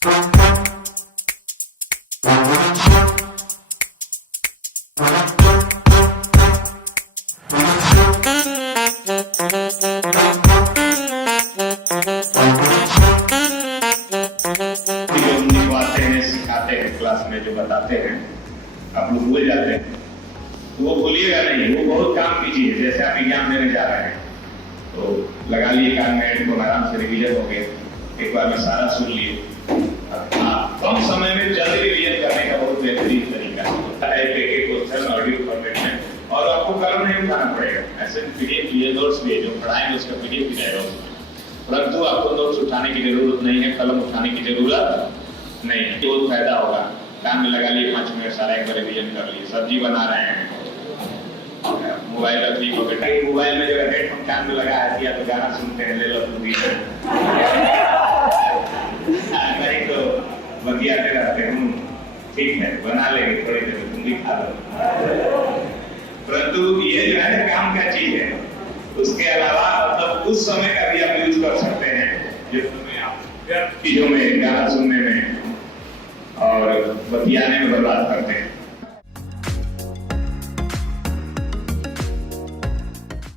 सिखाते हैं क्लास में, जो बताते हैं आप लोग भूल जाते हैं, तो वो भूलिएगा नहीं। वो बहुत काम की चीज है। जैसे आप एग्जाम देने जा रहे हैं तो लगा लिए कान में हेडफोन, आराम से रिवीजन हो गए, एक बार में सारा सुन लिए। आप कम समय में जल्दी रिवीजन करने का बहुत बेहतरीन तरीका है। एक क्वेश्चन ऑडियो फॉर्मेट में, और आपको कलम नहीं उठाना पड़ेगा। ऐसे पीडीएफ लिए नोट्स भी जो पढ़ाएंगे उसका पीडीएफ भी रहेगा उसमें, परंतु आपको नोट्स उठाने की जरूरत नहीं है, कलम उठाने की जरूरत नहीं है। बहुत फायदा होगा। कान में लगा लिए 5 मिनट, सारा एक बार रिवीजन कर लिए। सब्जी बना रहे हैं, मोबाइल रख ली पॉकेट, मोबाइल में जब हेडफोन कान में लगा है या तो गाना सुनते हैं, ले लो नहीं तो बतियाते रहते हैं। ठीक है, बना लेंगे थोड़ी देर, तुम भी खा लो। परंतु ये जो है काम का चीज है। उसके अलावा मतलब उस समय का भी आप यूज कर सकते हैं जिस समय आप चीजों में, गाना सुनने में और बतियाने में बर्बाद करते हैं।